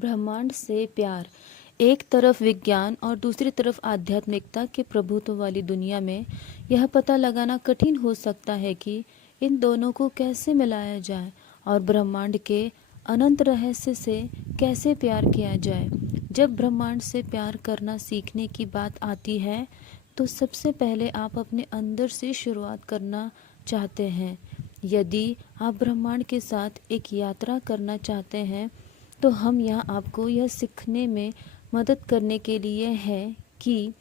ब्रह्मांड से प्यार। एक तरफ विज्ञान और दूसरी तरफ आध्यात्मिकता के प्रभुत्व वाली दुनिया में यह पता लगाना कठिन हो सकता है कि इन दोनों को कैसे मिलाया जाए और ब्रह्मांड के अनंत रहस्य से कैसे प्यार किया जाए। जब ब्रह्मांड से प्यार करना सीखने की बात आती है तो सबसे पहले आप अपने अंदर से शुरुआत करना चाहते हैं। यदि आप ब्रह्मांड के साथ एक यात्रा करना चाहते हैं तो हम यहाँ आपको यह सीखने में मदद करने के लिए हैं कि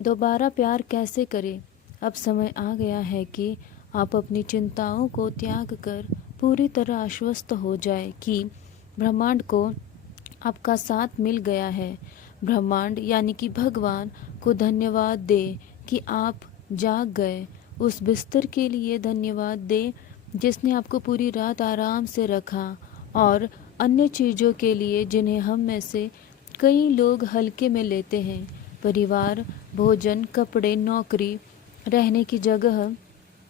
दोबारा प्यार कैसे करें। अब समय आ गया है कि आप अपनी चिंताओं को त्याग कर पूरी तरह आश्वस्त हो जाए कि ब्रह्मांड को आपका साथ मिल गया है। ब्रह्मांड यानी कि भगवान को धन्यवाद दें कि आप जाग गए। उस बिस्तर के लिए धन्यवाद दें जिसने आपको पूरी रात आराम से रखा और अन्य चीज़ों के लिए जिन्हें हम में से कई लोग हल्के में लेते हैं। परिवार, भोजन, कपड़े, नौकरी, रहने की जगह,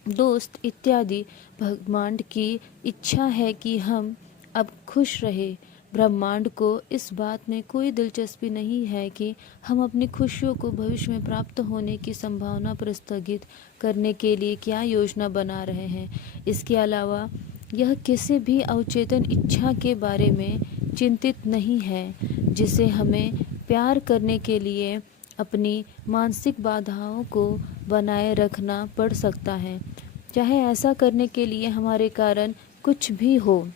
दोस्त इत्यादि। ब्रह्मांड की इच्छा है कि हम अब खुश रहे। ब्रह्मांड को इस बात में कोई दिलचस्पी नहीं है कि हम अपनी खुशियों को भविष्य में प्राप्त होने की संभावना पर स्थगित करने के लिए क्या योजना बना रहे हैं। इसके अलावा यह किसी भी अवचेतन इच्छा के बारे में चिंतित नहीं है जिसे हमें प्यार करने के लिए अपनी मानसिक बाधाओं को बनाए रखना पड़ सकता है, चाहे ऐसा करने के लिए हमारे कारण कुछ भी हो।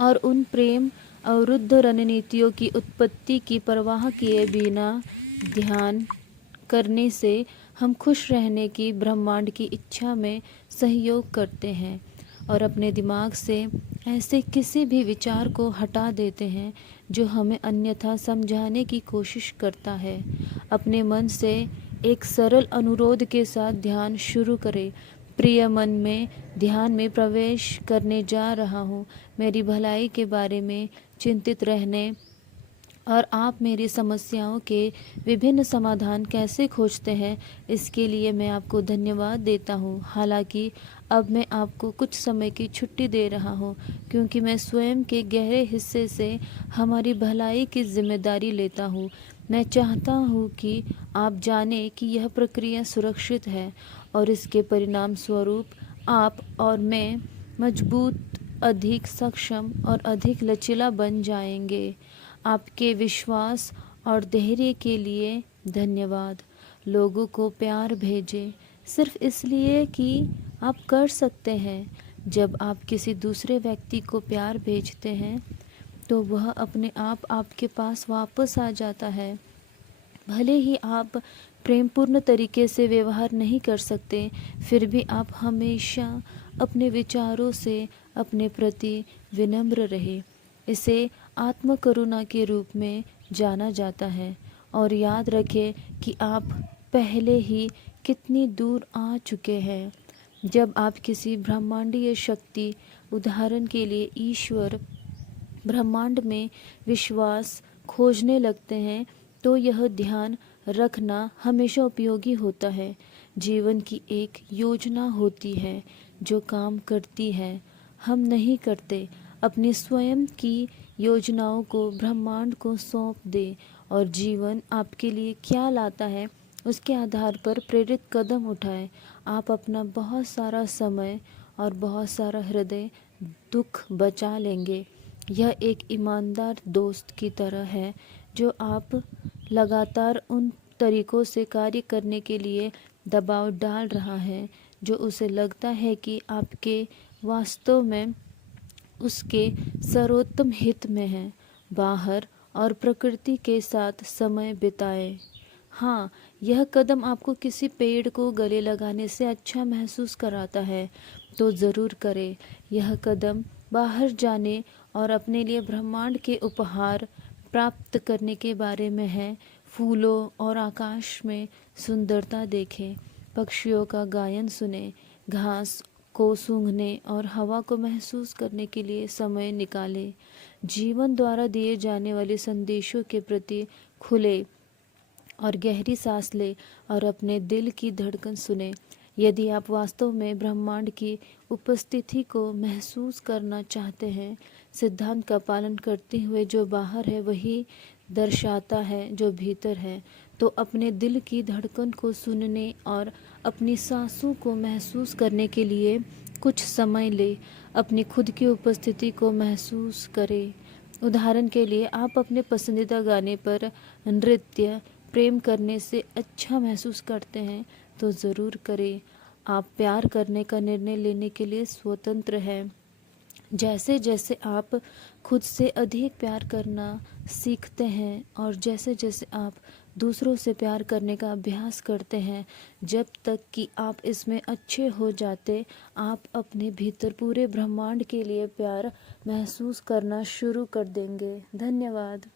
और उन प्रेम अवरुद्ध रणनीतियों की उत्पत्ति की परवाह किए बिना ध्यान करने से हम खुश रहने की ब्रह्मांड की इच्छा में सहयोग करते हैं और अपने दिमाग से ऐसे किसी भी विचार को हटा देते हैं जो हमें अन्यथा समझाने की कोशिश करता है। अपने मन से एक सरल अनुरोध के साथ ध्यान शुरू करें। प्रिय मन, में ध्यान में प्रवेश करने जा रहा हूँ। मेरी भलाई के बारे में चिंतित रहने और आप मेरी समस्याओं के विभिन्न समाधान कैसे खोजते हैं इसके लिए मैं आपको धन्यवाद देता हूँ। हालांकि अब मैं आपको कुछ समय की छुट्टी दे रहा हूँ क्योंकि मैं स्वयं के गहरे हिस्से से हमारी भलाई की जिम्मेदारी लेता हूँ। मैं चाहता हूँ कि आप जानें कि यह प्रक्रिया सुरक्षित है और इसके परिणाम स्वरूप आप और मैं मजबूत, अधिक सक्षम और अधिक लचीला बन जाएंगे। आपके विश्वास और धैर्य के लिए धन्यवाद। लोगों को प्यार भेजें सिर्फ इसलिए कि आप कर सकते हैं। जब आप किसी दूसरे व्यक्ति को प्यार भेजते हैं तो वह अपने आप आपके पास वापस आ जाता है। भले ही आप प्रेमपूर्ण तरीके से व्यवहार नहीं कर सकते, फिर भी आप हमेशा अपने विचारों से अपने प्रति विनम्र रहे। इसे आत्मकरुणा के रूप में जाना जाता है और याद रखें कि आप पहले ही कितनी दूर आ चुके हैं। जब आप किसी ब्रह्मांडीय शक्ति, उदाहरण के लिए ईश्वर, ब्रह्मांड में विश्वास खोजने लगते हैं तो यह ध्यान रखना हमेशा उपयोगी होता है। जीवन की एक योजना होती है जो काम करती है। हम नहीं करते। अपनी स्वयं की योजनाओं को ब्रह्मांड को सौंप दें और जीवन आपके लिए क्या लाता है उसके आधार पर प्रेरित कदम उठाएं। आप अपना बहुत सारा समय और बहुत सारा हृदय दुख बचा लेंगे। यह एक ईमानदार दोस्त की तरह है जो आप लगातार उन तरीकों से कार्य करने के लिए दबाव डाल रहा है जो उसे लगता है कि आपके वास्तव में उसके सर्वोत्तम हित में है। बाहर और प्रकृति के साथ समय बिताएं। हाँ, यह कदम आपको किसी पेड़ को गले लगाने से अच्छा महसूस कराता है तो ज़रूर करें। यह कदम बाहर जाने और अपने लिए ब्रह्मांड के उपहार प्राप्त करने के बारे में है। फूलों और आकाश में सुंदरता देखें, पक्षियों का गायन सुने, घास को सूंघने और हवा को महसूस करने के लिए समय निकालें। जीवन द्वारा दिए जाने वाले संदेशों के प्रति खुले और गहरी सांस लें और अपने दिल की धड़कन सुने। यदि आप वास्तव में ब्रह्मांड की उपस्थिति को महसूस करना चाहते हैं सिद्धांत का पालन करते हुए जो बाहर है वही दर्शाता है जो भीतर है। तो अपने दिल की धड़कन को सुनने और अपनी सांसों को महसूस करने के लिए कुछ समय ले, अपनी खुद की उपस्थिति को महसूस करें। उदाहरण के लिए आप अपने पसंदीदा गाने पर नृत्य प्रेम करने से अच्छा महसूस करते हैं तो ज़रूर करें। आप प्यार करने का निर्णय लेने के लिए स्वतंत्र हैं। जैसे जैसे आप खुद से अधिक प्यार करना सीखते हैं और जैसे जैसे आप दूसरों से प्यार करने का अभ्यास करते हैं, जब तक कि आप इसमें अच्छे हो जाते, आप अपने भीतर पूरे ब्रह्मांड के लिए प्यार महसूस करना शुरू कर देंगे। धन्यवाद।